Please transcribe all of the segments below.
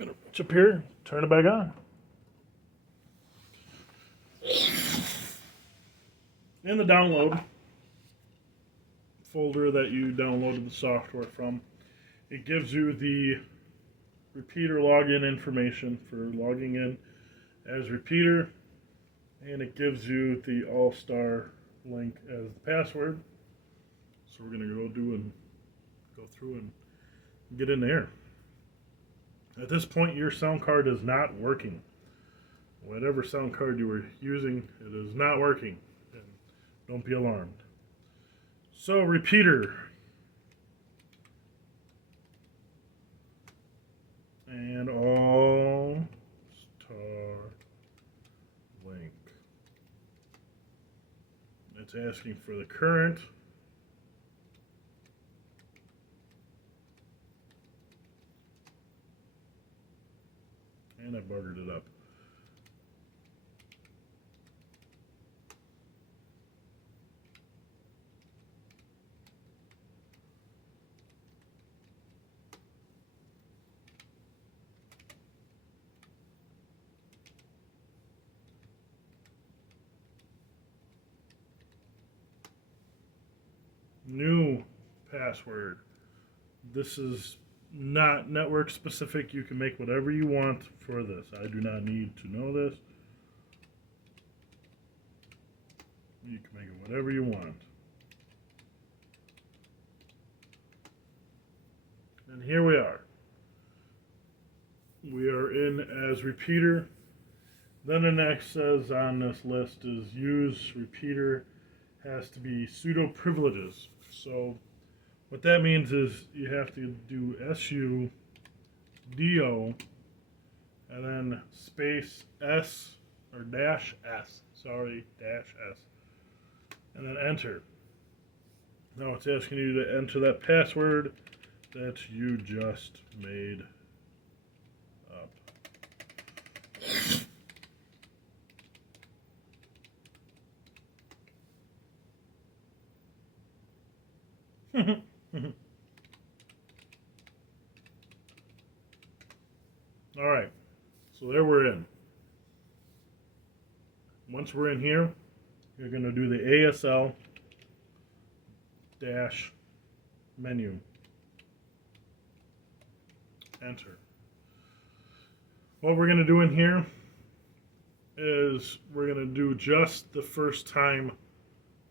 I'm going to reach up here, turn it back on. In the download folder that you downloaded the software from, it gives you the repeater login information for logging in as repeater, and it gives you the All-Star link as the password. So we're going to go through and get in there. At this point, your sound card is not working. Whatever sound card you were using, it is not working. And don't be alarmed. So, repeater. And All-Star link. It's asking for the current. And I buggered it up. New password. This is not network specific. You can make whatever you want for this. I do not need to know this. You can make it whatever you want. And here we are. We are in as repeater. Then the next says on this list is use repeater has to be sudo privileges. So what that means is you have to do sudo and then space s or dash s, and then enter. Now it's asking you to enter that password that you just made up. All right, so there we're in. Once we're in here, you're going to do the ASL dash menu. Enter. What we're going to do in here is we're going to do just the first time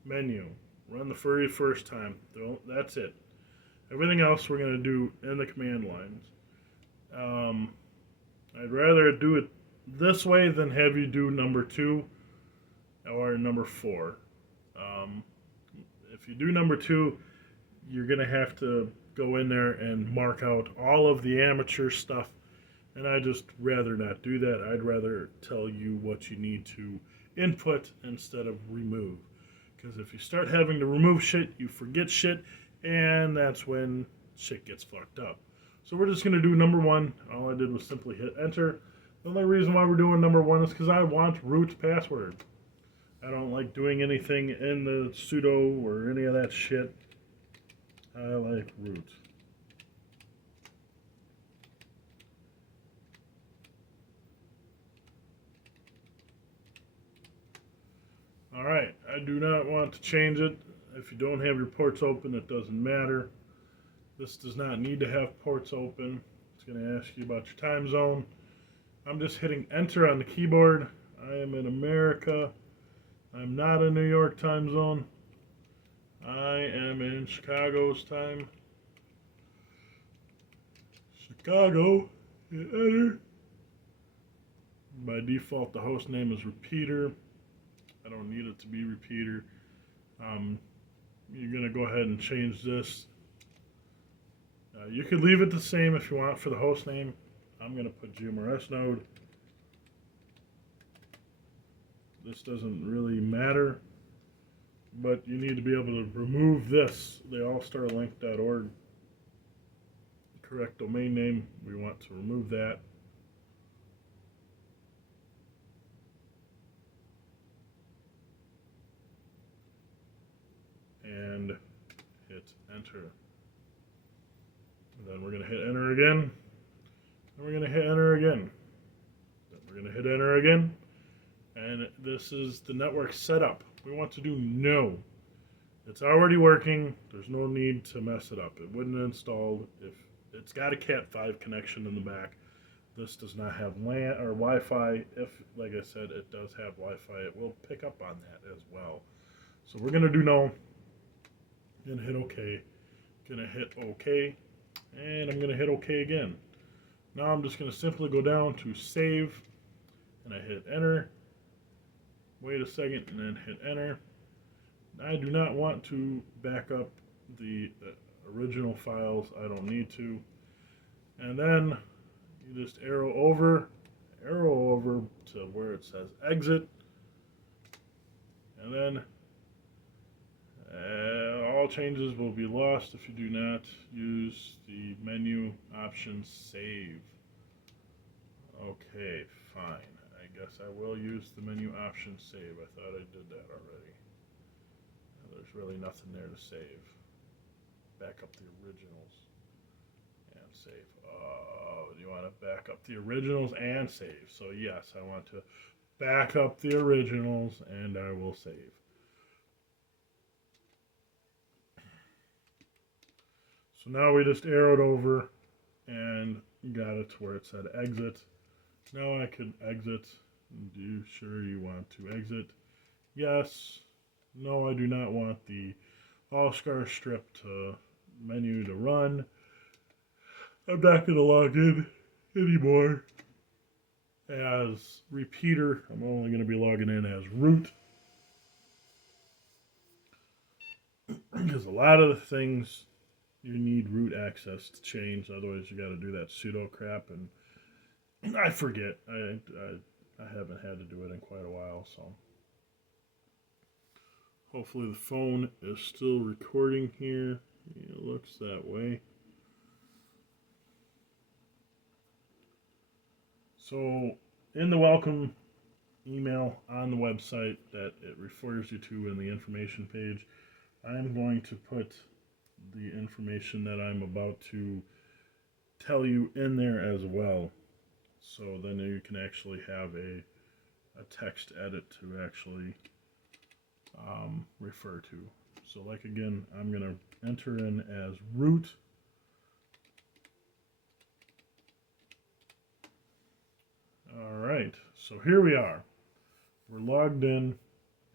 menu. Run the very first time. That's it. Everything else we're going to do in the command lines. I'd rather do it this way than have you do number 2 or number 4. If you do number 2, you're going to have to go in there and mark out all of the amateur stuff, and I'd just rather not do that. I'd rather tell you what you need to input instead of remove. Because if you start having to remove shit, you forget shit, and that's when shit gets fucked up. So we're just going to do number 1. All I did was simply hit enter. The only reason why we're doing number 1 is because I want root password. I don't like doing anything in the sudo or any of that shit. I like root. Alright, I do not want to change it. If you don't have your ports open, it doesn't matter. This does not need to have ports open. It's going to ask you about your time zone. I'm just hitting enter on the keyboard. I am in America. I'm not in New York time zone. I am in Chicago's time. Chicago, hit enter. By default, the host name is repeater. I don't need it to be repeater. You're going to go ahead and change this. You could leave it the same if you want for the host name. I'm going to put GMRS node. This doesn't really matter, but you need to be able to remove this, the allstarlink.org. Correct domain name. We want to remove that. And hit enter. And then we're going to hit enter again. And we're going to hit enter again. Then we're going to hit enter again. And this is the network setup. We want to do no. It's already working. There's no need to mess it up. It wouldn't install if it's got a Cat5 connection in the back. This does not have LAN or Wi-Fi. If, like I said, it does have Wi-Fi, it will pick up on that as well. So we're going to do no and hit OK. Going to hit OK, and I'm going to hit OK again. Now I'm just going to simply go down to save, and I hit enter. Wait a second, and then hit enter. I do not want to back up the original files. I don't need to. And then you just arrow over to where it says exit, and then all changes will be lost if you do not use the menu option save. Okay, fine. I guess I will use the menu option save. I thought I did that already. There's really nothing there to save. Back up the originals and save. You want to back up the originals and save. So yes, I want to back up the originals and I will save. So now we just arrowed over and got it to where it said exit. Now I could exit. Do you sure you want to exit? Yes. No, I do not want the All-Star strip menu to run. I'm not going to log in anymore as repeater. I'm only going to be logging in as root. Because a lot of the things you need root access to change. Otherwise, you got to do that sudo crap. And I forget. I haven't had to do it in quite a while, so. Hopefully the phone is still recording here. It looks that way. So in the welcome email on the website that it refers you to in the information page, I'm going to put the information that I'm about to tell you in there as well. So then you can actually have a text edit to actually refer to. So like again, I'm going to enter in as root. Alright, so here we are. We're logged in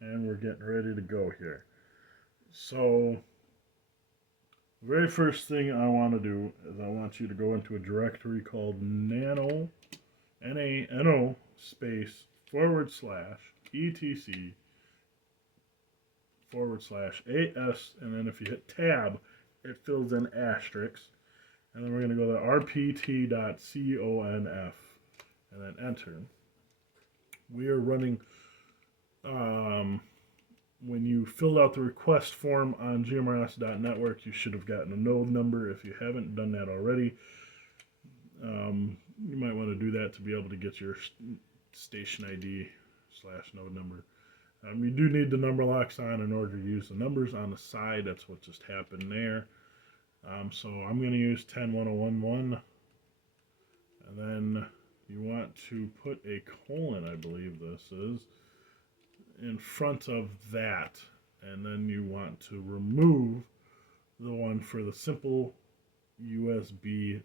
and we're getting ready to go here. So the very first thing I want to do is I want you to go into a directory called nano, N-A-N-O space /etc /AS, and then if you hit tab, it fills in asterisks, and then we're going to go to rpt.conf, and then enter. We are running, when you filled out the request form on gmrs.network, you should have gotten a node number. If you haven't done that already, you might want to do that to be able to get your station ID /node number. You do need the number locks on in order to use the numbers on the side. That's what just happened there. So I'm going to use 10.10.1.1, and then you want to put a colon, I believe this is, in front of that, and then you want to remove the one for the simple USB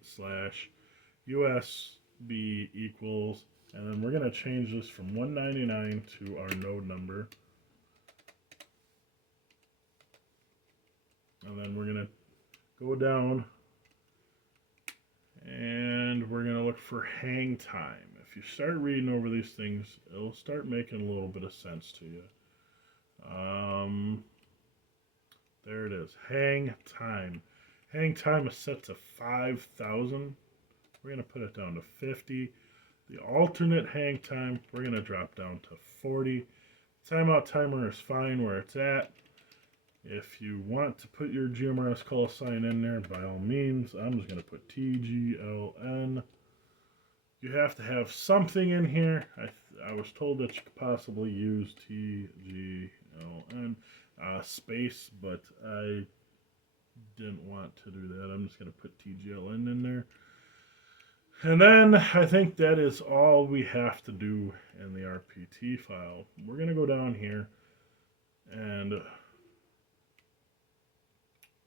/USB equals. And then we're going to change this from 199 to our node number. And then we're going to go down and we're going to look for hang time. If you start reading over these things, it'll start making a little bit of sense to you. There it is. Hang time. Hang time is set to 5,000. We're going to put it down to 50. The alternate hang time, we're going to drop down to 40. Timeout timer is fine where it's at. If you want to put your GMRS call sign in there, by all means, I'm just going to put TGLN. You have to have something in here. I was told that you could possibly use TGLN space, but I didn't want to do that. I'm just going to put TGLN in there. And then I think that is all we have to do in the RPT file. We're going to go down here and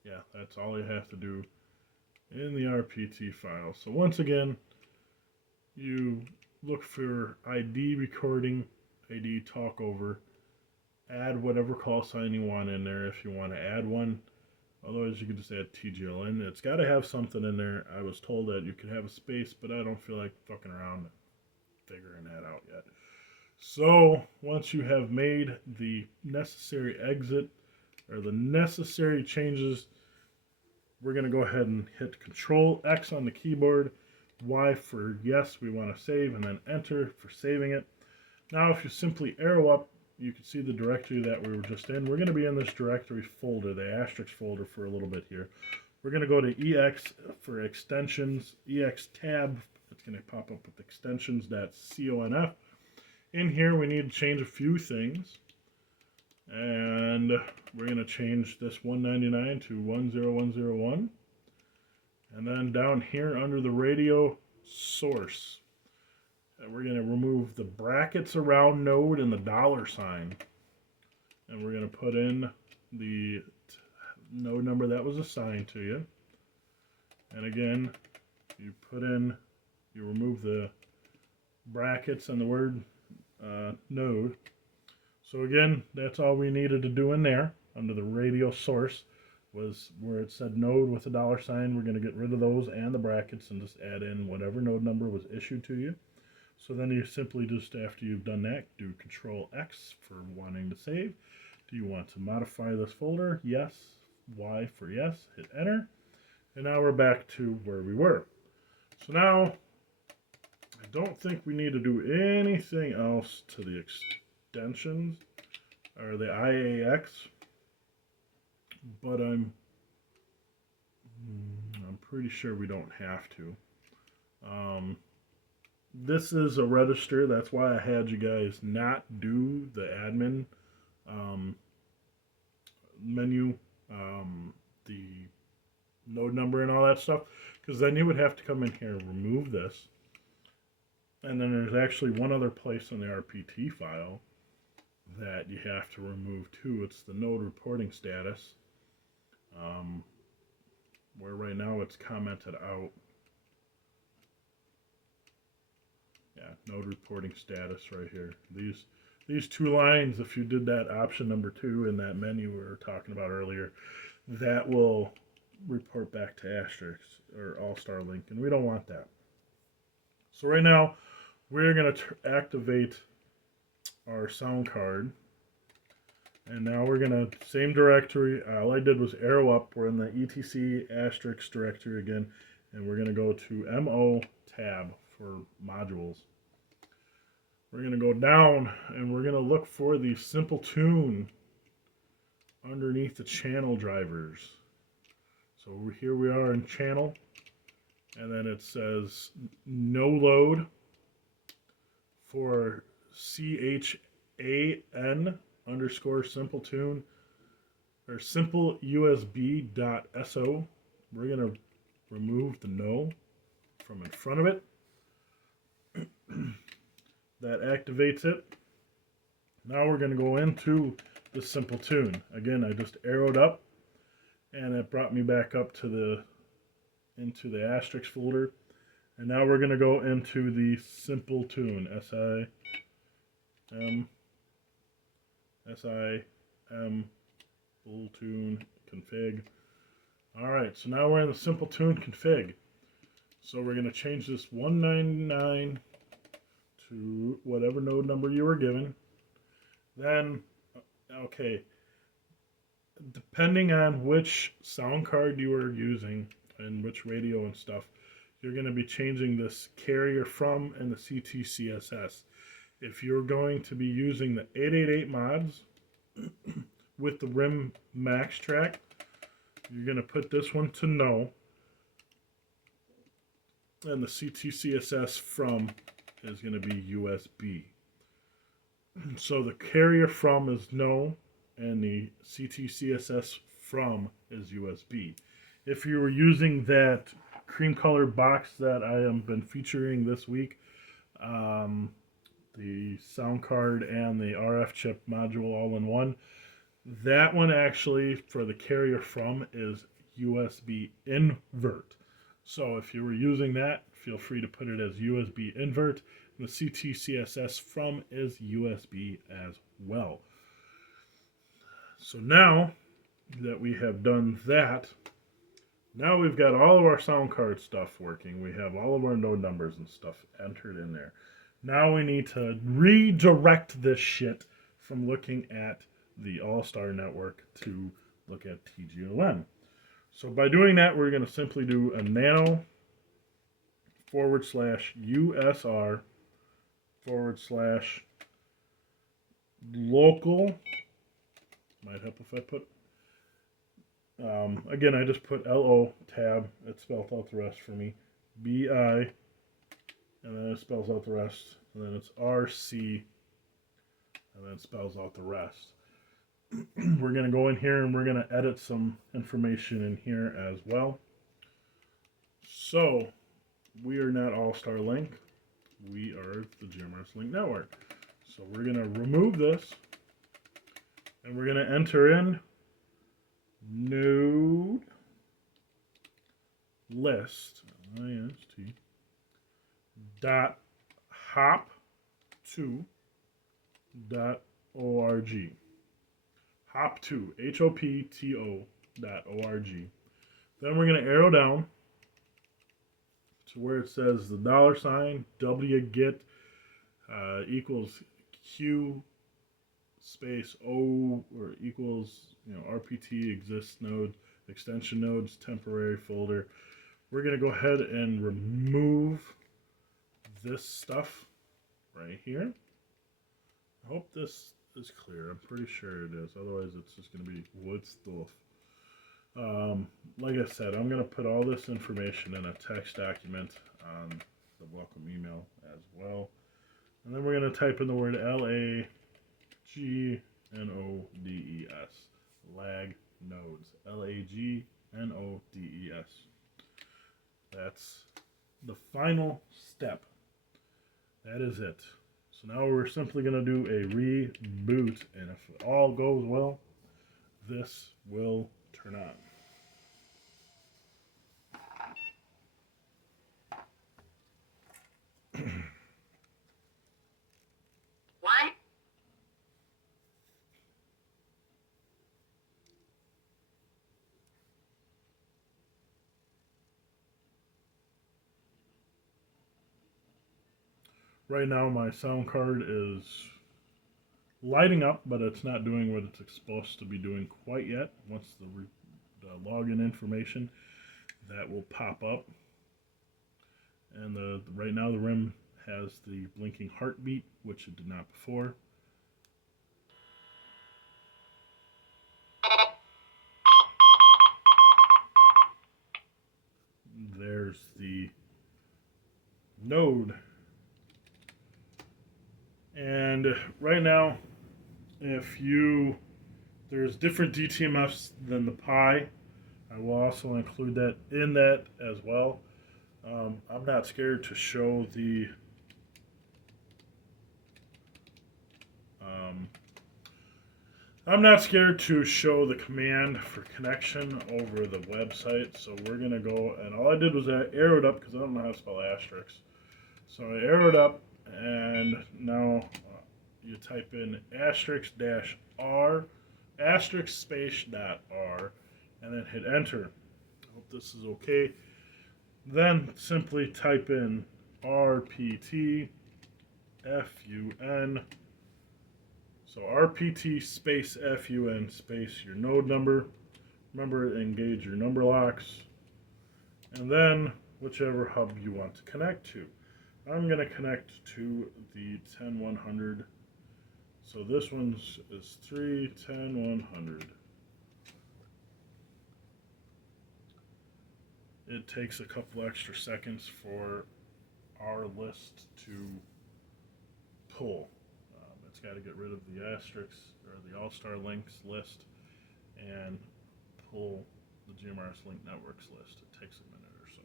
yeah, that's all you have to do in the RPT file. So once again, you look for ID recording, ID talkover, add whatever call sign you want in there if you want to add one. Otherwise, you can just add TGLN. It's got to have something in there. I was told that you could have a space, but I don't feel like fucking around figuring that out yet. So, once you have made the necessary exit or the necessary changes, we're going to go ahead and hit Control X on the keyboard. Y for yes, we want to save, and then Enter for saving it. Now, if you simply arrow up, you can see the directory that we were just in. We're going to be in this directory folder, the asterisk folder, for a little bit here. We're going to go to EX for extensions, EX tab. It's going to pop up with extensions.conf. In here, we need to change a few things. And we're going to change this 199 to 10101. And then down here under the radio source, we're going to remove the brackets around node and the $sign. And we're going to put in the node number that was assigned to you. And again, you remove the brackets and the word node. So again, that's all we needed to do in there under the radio source was where it said node with a $sign. We're going to get rid of those and the brackets and just add in whatever node number was issued to you. So then you simply just, after you've done that, do Control X for wanting to save. Do you want to modify this folder? Yes. Y for yes. Hit Enter. And now we're back to where we were. So now, I don't think we need to do anything else to the extensions or the IAX, but I'm pretty sure we don't have to. This is a register. That's why I had you guys not do the admin menu, the node number and all that stuff, because then you would have to come in here and remove this. And then there's actually one other place in the RPT file that you have to remove too. It's the node reporting status, where right now it's commented out. Yeah, node reporting status right here. These two lines, if you did that option number 2 in that menu we were talking about earlier, that will report back to Asterisk or All-Star Link, and we don't want that. So right now, we're going to activate our sound card. And now we're going to, same directory, all I did was arrow up. We're in the etc asterisk directory again, and we're going to go to MO tab for modules. We're going to go down and we're going to look for the simple tune underneath the channel drivers. So here we are in channel, and then it says no load for CHAN underscore simple tune or simple USB.so. We're going to remove the no from in front of it. That activates it. Now we're going to go into the simple tune. Again, I just arrowed up and it brought me back up to into the asterisk folder. And now we're going to go into the simple tune. SIM full tune config. Alright, so now we're in the simple tune config. So we're going to change this 199 to whatever node number you were given. Then, okay, depending on which sound card you are using and which radio and stuff, you're going to be changing this carrier from and the CTCSS. If you're going to be using the 888 mods with the RIM max track, you're going to put this one to no, and the CTCSS from is going to be USB. So the carrier from is no, and the CTCSS from is USB. If you were using that cream color box that I have been featuring this week. The sound card and the RF chip module all in one. That one actually, for the carrier from, is USB invert. So if you were using that, feel free to put it as USB invert. And the CTCSS from is USB as well. So now that we have done that, now we've got all of our sound card stuff working. We have all of our node numbers and stuff entered in there. Now we need to redirect this shit from looking at the All-Star Network to look at TGON. So by doing that, we're going to simply do a nano /USR /local. Might help if I put, again, I just put LO tab. It spells out the rest for me. BI, and then it spells out the rest. And then it's RC, and then it spells out the rest. We're going to go in here and we're going to edit some information in here as well. So, we are not All-Star Link. We are the GMRS Link Network. So we're going to remove this, and we're going to enter in node list, IST, dot hop2 dot org. Hop2, HOPTO.org. Then we're going to arrow down to where it says the $ wget equals Q space O, or equals, RPT exists node, extension nodes, temporary folder. We're going to go ahead and remove this stuff right here. I hope this is clear. I'm pretty sure it is. Otherwise, it's just going to be wood stuff. Like I said, I'm going to put all this information in a text document on the welcome email as well. And then we're going to type in the word LAGNODES. Lag nodes. LAGNODES. That's the final step. That is it. So now we're simply going to do a reboot, and if it all goes well, this will turn on. One. Right now my sound card is lighting up, but it's not doing what it's supposed to be doing quite yet. Once the login information, that will pop up. And right now the rim has the blinking heartbeat, which it did not before. There's the node. And right now, there's different DTMFs than the Pi. I will also include that in that as well. I'm not scared to show the command for connection over the website. So we're gonna go, and all I did was I arrowed up because I don't know how to spell asterisks. So I arrowed up, and now you type in asterisk dash R, asterisk space dot R, and then hit enter. I hope this is okay. Then simply type in RPT FUN. So RPT space FUN space your node number. Remember, engage your number locks. And then whichever hub you want to connect to. I'm going to connect to the 10100. So this one's is 3.10.100. It takes a couple extra seconds for our list to pull. It's got to get rid of the asterisks or the All-Star Links list and pull the GMRS Link Networks list. It takes a minute or so.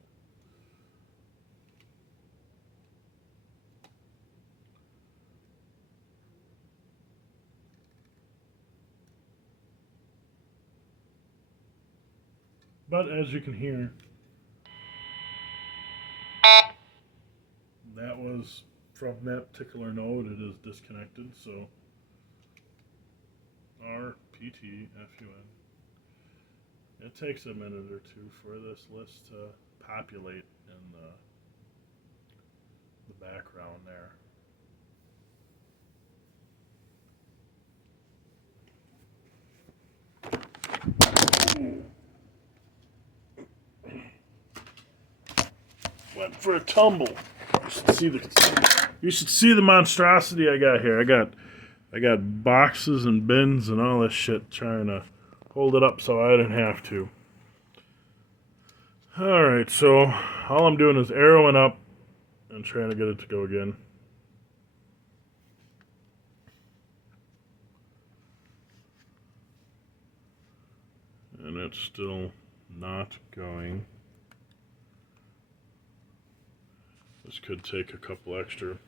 But as you can hear, that was from that particular node. It is disconnected, so RPTFUN. It takes a minute or two for this list to populate in the background there. Went for a tumble. You should see the monstrosity I got here. I got boxes and bins and all this shit trying to hold it up so I didn't have to. Alright, so all I'm doing is arrowing up and trying to get it to go again. And it's still not going. This could take a couple extra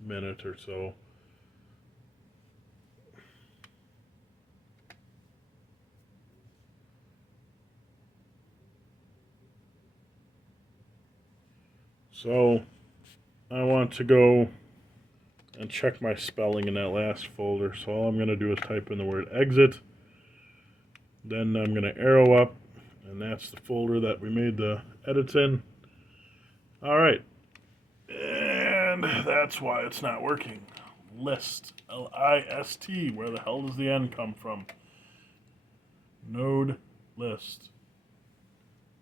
minutes or so. So I want to go and check my spelling in that last folder. So all I'm going to do is type in the word exit. Then I'm going to arrow up, and that's the folder that we made the edits in. Alright. And that's why it's not working. List. L-I-S-T. Where the hell does the N come from? Node list.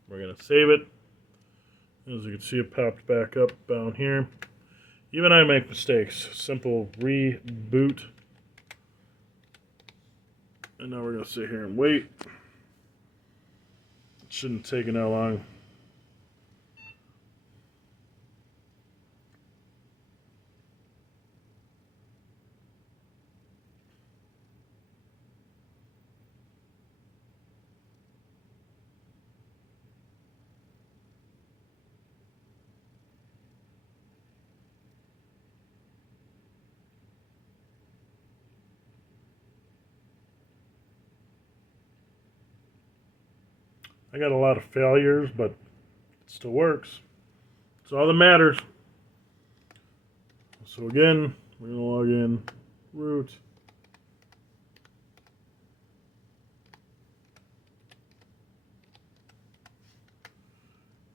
We're going to save it. As you can see, it popped back up down here. Even I make mistakes. Simple reboot. And now we're going to sit here and wait. It shouldn't take that long. I got a lot of failures, but it still works. It's all that matters. So again, we're going to log in root.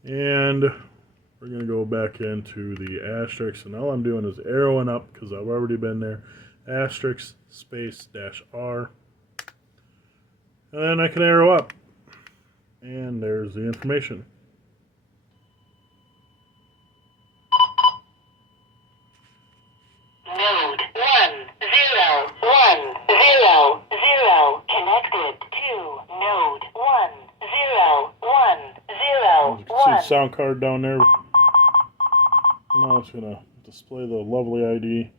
And we're going to go back into the asterisk. And all I'm doing is arrowing up because I've already been there. Asterisk space dash R. And then I can arrow up. And there's the information. Node 10100 connected to node 10101. You can see the sound card down there. Now it's going to display the lovely ID.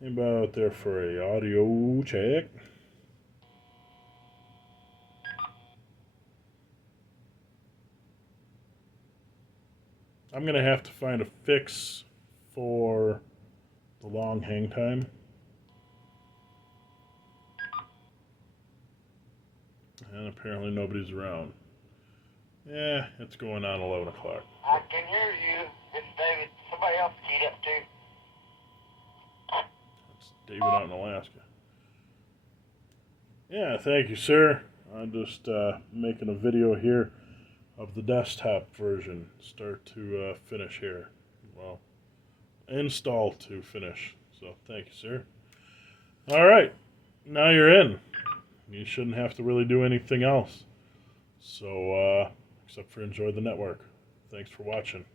Anybody out there for a audio check? I'm going to have to find a fix for the long hang time. And apparently nobody's around. Yeah, it's going on 11 o'clock. I can hear you. It's David. Somebody else keyed up too. That's David out in Alaska. Yeah, thank you, sir. I'm just making a video here of the desktop version, start to finish here. Well, install to finish. So thank you, sir. All right, now you're in. You shouldn't have to really do anything else. So, except for enjoy the network. Thanks for watching.